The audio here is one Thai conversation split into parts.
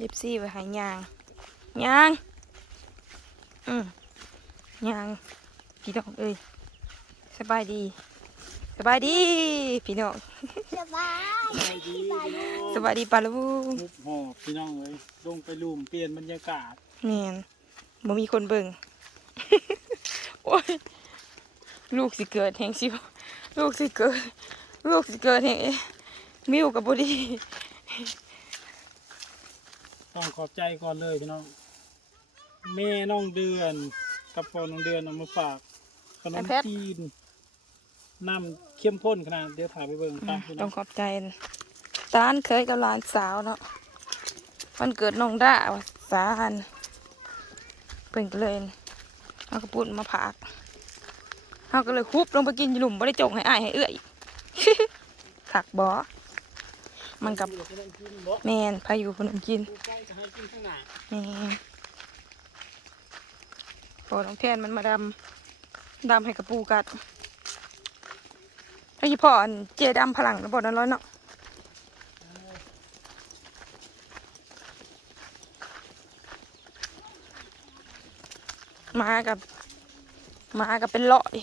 เอฟซีไปหายางยางอืมยางพี่น้องเอ้ยสบายดี สบายดีพี่น้องสบายไปดีพี่น้องสบายดีปลาลูกทุบหอบพี่น้องเลยลงไปลุมเปลี่ยนบรรยากาศแมนบ่มีคนเบิ่งโอ้ยลูกสิเกิดแห่งสิวลูกสิเกิด ลูกสิเกิดแห่งเอ๊ะมิวกับบ่ดี ต้องขอบใจก่อนเลยพี่น้องแม่น้องเดือนกับพ่อน้องเดือนเอามาฝากขนมจีนน้ำเข้มข้นขนาดเดี๋ยวถ่ายไปเบิ่งกันพี่น้ต้อองงขอบใจตานเคยกับหลานสาวเนาะวันเกิดน้องด้าว่าสานเพิ่นก็เลยเอากระปุ่นมาผากเฮาก็เลยคุบลงไปกินอยู่หลุมบ่ได้จงให้อ้ายให้เอื้อยถักบ่ มันกับแมนพายุขนมกินแมนพอน้องแทนมันมาดำดำให้กระปูกัดแล้วยี่พ่อนเจดำพลังนะบ่นั้นร้อยเนาะมากับมากับเป็นเลาะดิ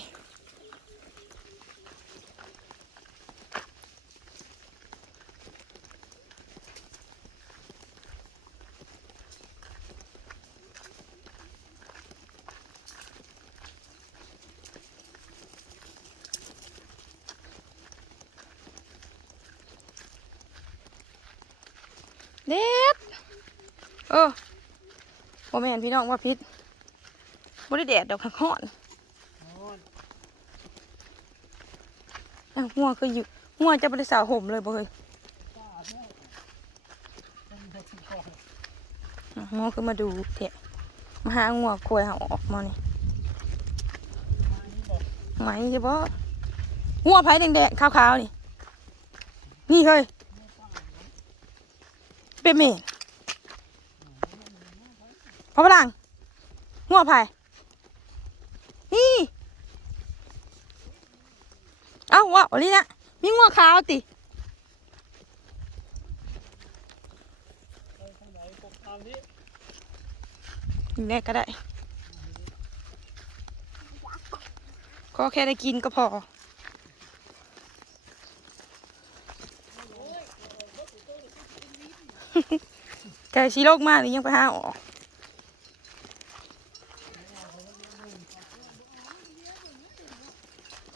เด็ดเออโอแมนพี่น้องว่าพิษบ่ได้แดดดอกข้างหอนโอ้วหัวคืออยู่หัวจะบ่ได้สาวห่มเลยบ่เคยป้าเนี่ยเป็นเด็กที่ก่อนอะหัวคือมาดูเถอะมาหาหัวควยเฮาออกมานี่มานี่บอกไหมใช่บ่หัวไผ่แดงๆขาวๆนี่ นี่เฮ้ย เป็นเมนพอพลังหัวไผนี่เอ้าว่าวันนี้นะมีหัวขาวติไปทางไหนกบตามที่อยู่ไหนก็ได้ขอแค่ได้กินก็พอ ใจชีโลกมากเลยยังไปห้าออก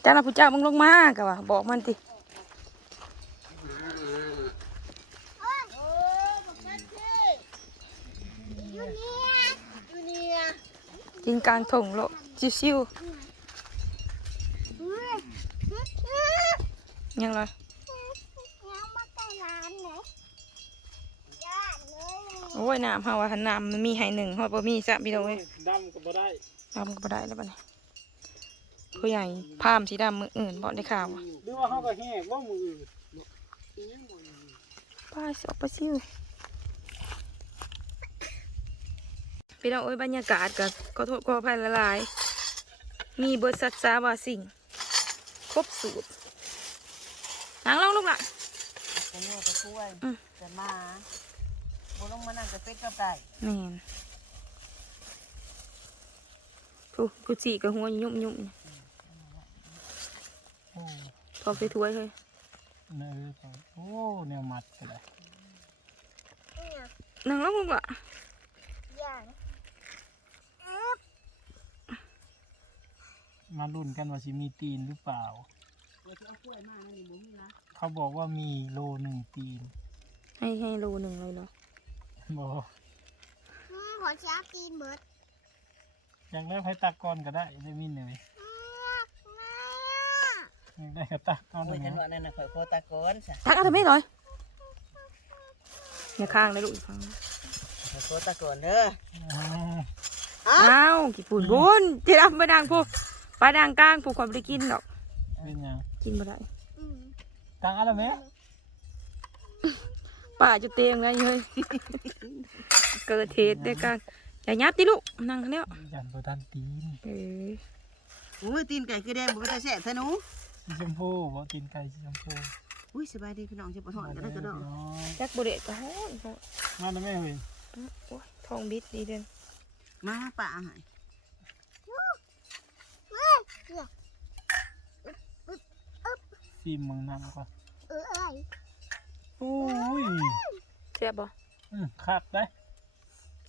จ้าหน้าผู้เจ้ามึงลงมากะวะบอกมันติกินกลางถงโลชิวเฮ้ยๆยังเลย ยังมาแต่ร้านไหนย่านเลย โอ้ ยน้ำเฮาว่าหันน้ำมันมีให้หนึ่งฮอดบ่มีซะพี่น้องเอ้ยดำก็บ่ได้ทำก็บ่ได้แล้วบัดนี้ผู้ใหญ่พามสีดำมืออื่นบ่ได้ข่าวอะหรือว่าเขาก็แหกว่ามืออื่นป้าสิออกไปซิวพี่น้องเอ้ยบรรยากาศก็ขอโทษขออภัยละลายๆมีเบิร์ดสัตว์สาวาสิ่ง ครบสูตรนางลองลูกล่ะจะโยกกระช่วยอืมจะมา บุลงมานั่งกระเป็ดกระไก่แม่นผู้ผู้จีกับหัวยุ่มยุ่มโอ้ทอกถ้วยๆเลยเนยก่อนโอ้แนวมัดก็ได้เนี่ยนางลองลูกล่ะย่านมาลุ้นกันว่าสิมีตีนหรือเปล่าเดี๋ยวที่เอากล้วยมานั่นนี่บุ้มีนะเขาบอกว่ามีโลหนึ่งตีน ให้ให้โลหนึ่งเลยเนาะ บอกอืมขอช้าตีนเบิดอย่างได้ไผตักก่อนก็ได้ได้มินเลยอืมไม่อะอยากได้ก็ตักเอาโอ้ได้ยไหมฉันว่านั่นน่ะข่อยโคตะโกนสะทักเอาทำไมหน่อยอย่าข้างเลยลูกอีกข้างข่อยโคตะโกนเด้ออ่าอ้าวกี่ปุ่นบุญเจะดำไปดังผู้ไปดังกลางผู้ความได้กินดอกเป็นยังกินบ่ได้อืมตักอะไรไหม ป้าจะเตียงไรเฮ้ยเกิดเหตุด้วยกันอย่ายับติลูกนั่งแล้วยันโบตันตีนเอออุ้ยตีนไก่คือแดงบ่เป็นตาแซ่บเถอะหนูสีชมพูบอกตีนไก่สีชมพูอุ้ยสบายดีพี่น้องจะปวดท้องก็ได้ก็ได้น้อยจักบริเวณก็โหยโหยมาแล้วแม่เว้ยโอ้ยทองบิดดีเด่นมาป่าใหายซีมเมืองน้ำก่อนเออเอ้ยโอ้ย เสียบบ่อืมคักได้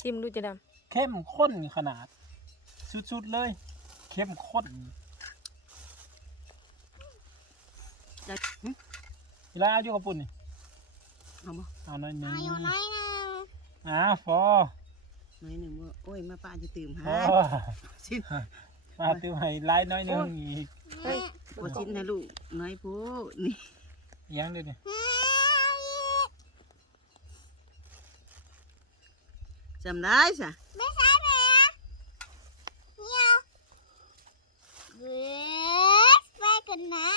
ชิมดูจะดเข้มข้นขนาด สุดๆเลย เข้มข้นจะหึเวลาอยู่กับปุ่นนี่เอาบ่เอาหน่อยหนึงอายุน้อยหนึงอ่าฟอหน่อยหนึ่งว่าโอ้ยมาป่าจะตื่มฟหาอชิ้นมาติวให้ไล่น้อยหนึงอีกแม่ปวดชิ้นนะลูกน้อยผู้นี่อิหยังเลยเนี่ย จำได้สะไม่ใช่แม่เหี่ยวเว้ยไปกันนะ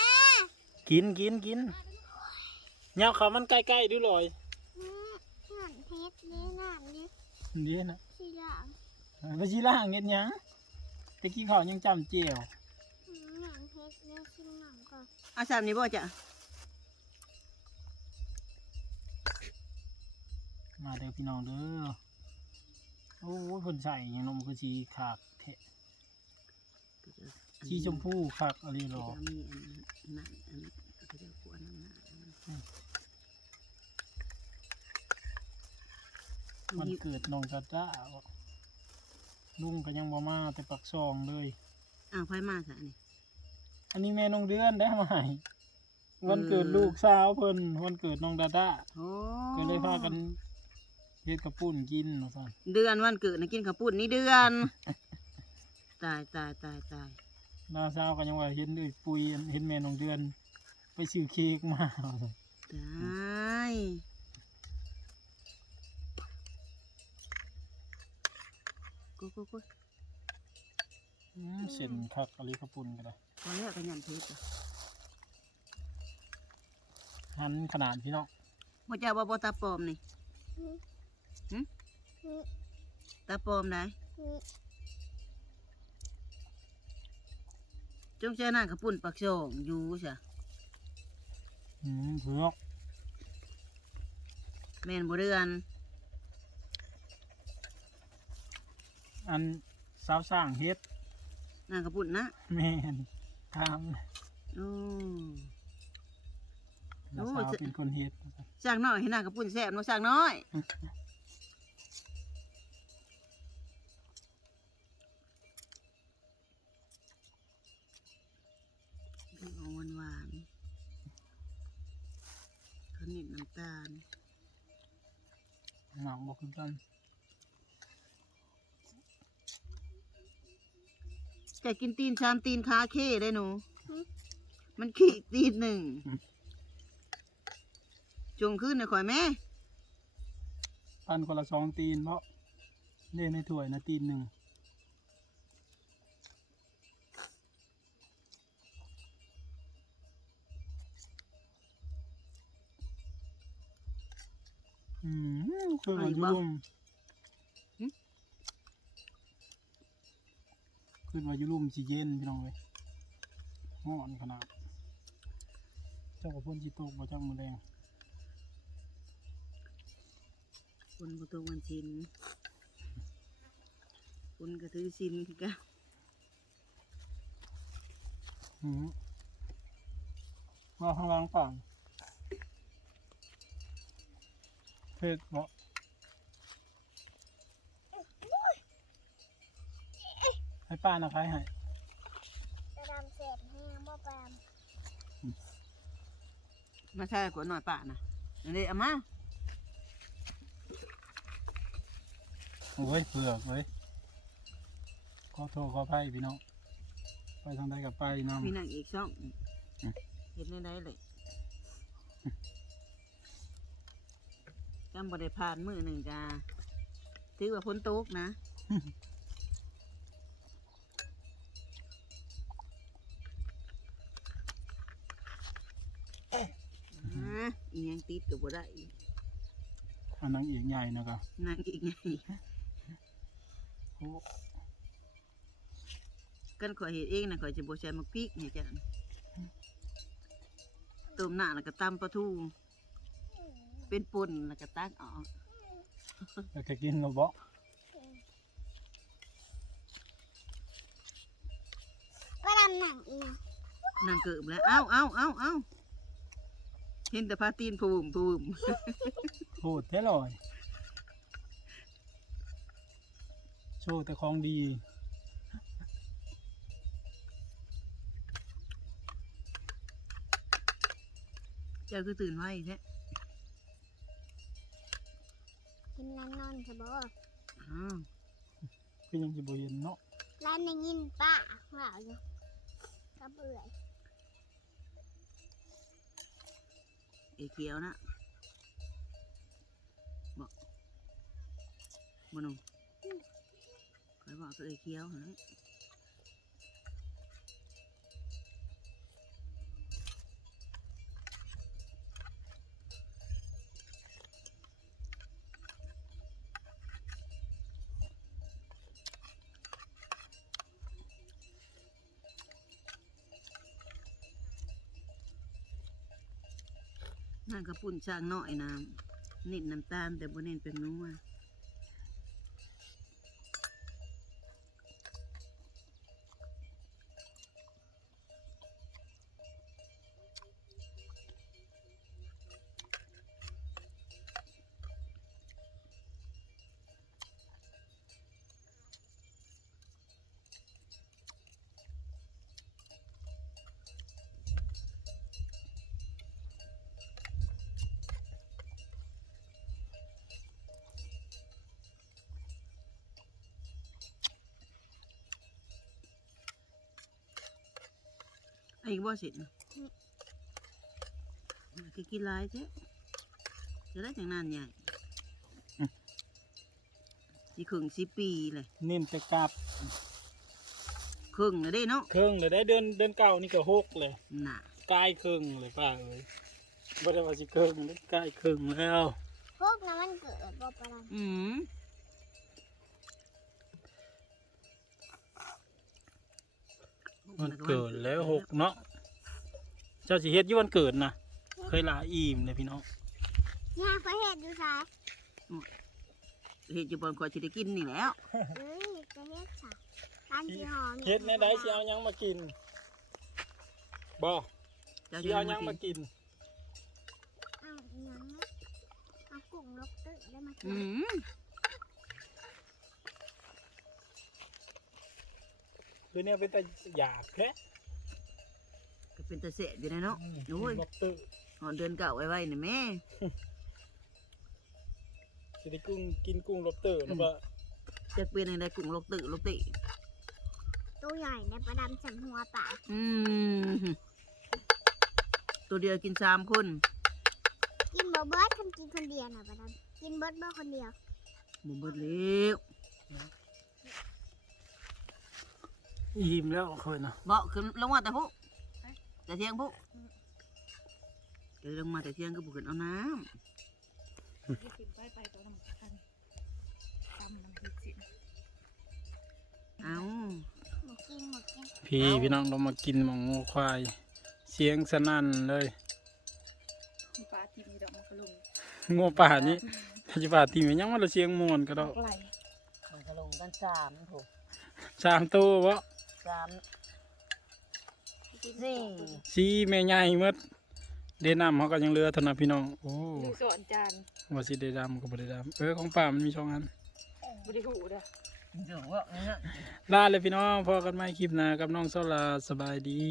กินกินกินเนี่ยเขามันใกล้ๆดูเลยอืมนั่นเพชรนี่นั่นนี่นี่นะสีเหลืองไปชีล่างเงี้ยยังตะกี้เขายังจำเจียวอืมหนังเพชรนี่ชิมหนังก่อนเอาจำนี่บ่จ้ะมาเด้อพี่น้องเด้อ โอ้ยคนใส่ยังนมคือชีขากเทะชีชมพูขากอะไรหรอจะมีอันนั้นอันนั้นก็จะขวดน้ำหนักมันเกิดน้องจ้าจ้าลุงก็ยังบ่มาแต่ปักซองเลยอ้าวไฟมาสะนี่อันนี้แม่น้องเดือนได้มาให้วันเกิดอืมลูกสาวเพิ่นวันเกิดน้องดาด้าโอ้ก็เลยพากัน เฮ็ดกระปุ่นกินว่าซั่นเดือนวันเกิดนะกินข้าวปุ้นนี่เดือน ตายตายตายตายน้าสาวก็ยังว่าเห็นด้วยปุยเห็นแม่น้องเดือน ไปซื้อเค้กมาว่าซั่นตายกูกูกูอืมเส้นคักอะไรกระปุ่นก็ได้พอแล้วก็ยำเพชรจ้ะหันขนาดพี่น้องบ่เจ้าบ่บ่ตาปลอมนี่นี่หึนี่ ตาปลอมได้นี่จงเจ้าหน้าข้าวปุ้นปักโชงอยู่จ้ะอืมเผือกแม่นบ่เดือน อันสาวสร้างเฮ็ดหน้าข้าวปุ้นนะแม่นตามโอ้น้าโอ้สาวยจะเป็นคนเฮ็ดสร้างน้อยให้หน้าข้าวปุ้นแซ่บเนาะสร้างน้อย ๆขนิดน้ำตาลหนังบ่คือกันแกกินตีนชามตีนคาเข้ได้หนู มันขี้ตีนหนึ่ง จงขึ้นนะข่อยแม่ ปันคนละสองตีนเพราะเล่นในถ้วยนะตีนหนึ่ง อืมคือว่าอยุลุมคือว่าอยุลุมสิเย็นพี่น้องเลยห้อนขนาด เจ้ากับพ่นจิโตกบ่จังมือแรงคนประตูวันชินคนกระถือชินคือกันหืมว่าข้างล่างฝั่ง เพศบ่ให้ป้านะคายให้จะดำเสร็จแห้งบ่แปมมาใช่ขวดหน่อยป่านะอันนี้เอามาโอ้ยเผือกเว้ยขอโทษขออภัยพี่น้อง ไปทางใดกับไปน้ำพี่นางอีกช่องเห็นได้ไหนเลย จำบ่ได้ผ่านมือหนึ่งจ้าถือว่าพ้นตกนะอ่าอีหยังติดกับบ่ได้อีกอันนังเอกใหญ่นะครับนางอีกไงโอ้กันข่อยเห็ดเองนะข่อยจะบ่ใช้มักพริกเนี่ยจ้ะต้มหน้าแล้วก็ตำปลาทู เป็นป่นแล้วก็ตักออกแล้วก็กินแล้วบ่ก็ดำหนังอีกนางเกิบแล้ว เอ้าเอ้าเอ้าเอ้าเห็นแต่พาตีนผูมผูมโหดแท้ลอยโชว์แต่ของดี เจ้าคือตื่นไว้แท้ กินร้านนอนใช่บ่อ้าวก็ยังสิบ่เห็นเนาะร้านในยินป้าว่าอยู่ก็เบื่อเอเขียวนะบอกบนุ่มคอยบอกตัวเอเขียวเห นั่นกระปุ่นช้างน้อยนะนิดน้ำตาลแต่บ่เน้นเป็นนัว ไอ้บ่เสร็จนะคือกินหลายแท้จะได้จังนานใหญ่สิครึ่งสิปีเลยเน้นแต่กลับครึ่งเลยเด้เนาะเครื่องเลยได้เดือนเดือนเก่านี่ก็หกเลยน่ะใกล้ครึ่งเลยป้าเอ้ยบ่ได้ว่าสิครึ่งเลยใกล้ครึ่งแล้วพวกน้ำมันเกิดบ่ประดำอืม มันเกิดแล้วหกเนาะเจ้าสิเฮ็ดอยู่วันเกิดนะเคยลาอิ่มเลยพี่น้องย่าเขาเห็ดอยู่สายเฮ็ดอยู่บอนคอยสิได้กินนี่แหล้วเอ้ยจะเฮ็ดสายร้านที่หอมเฮ็ดในใดสิเอาหยังมากินบ่เจ้าสิจะเอาหมายังกิมานกินเอาอีหยังนะเอากุ้งลกตึ๊ได้มากิอืน คือเนี่ยเป็นแต่อยากแท้ก็เป็นตะเสะอยู่นะเนาะโอ้ยบอกตื้อหอนเดือนเก่าไว้ไว้นี่แม่ สิได้กุ้งกินกุ้งลบเตอร์แล้วก็จะเป็นอะไรกุ้งลกตึลกติ ตัวใหญ่ในประดำสันหัวป่าอืมตัวเดียวกินสามคน กินบ่เบิดคันกินคนเดียวน่ะประดำกินเบิดบ่คนเดียวบ่เบิดเร็ว อิ่มแล้วค่อยนะเบาขึ้นลงมาแต่พุแต่เที่ยงพุเดี๋ยวลงมาแต่เที่ยงก็บุกขึ้นเอาน้ำเอาหมกกินหมกกินพี่พี่น้องเรามากินหมองงูควาย เสียงสนั่นเลยปลาทิมดอกมะกะลุงงูป่านี้ถ้าจะป่าตีมันยังว่าเราเสียงมวนก็ดอกไหลมันจะลงกันสามถูสามตัววะ สามสี่สีแม่ใหญ่หมดเดนำเขาก็ยังเหลือเท่านั้นพี่น้อง โอ้ดูสอนจานว่าสิได้ดำก็บ่ได้ดำเออของป่ามันมีช่องอันบริหูเด้อเดี๋ยวว่าเนี่ยลาเลยพี่น้องพอกันใหม่คลิปหน้ากับน้องโซลาสบายดี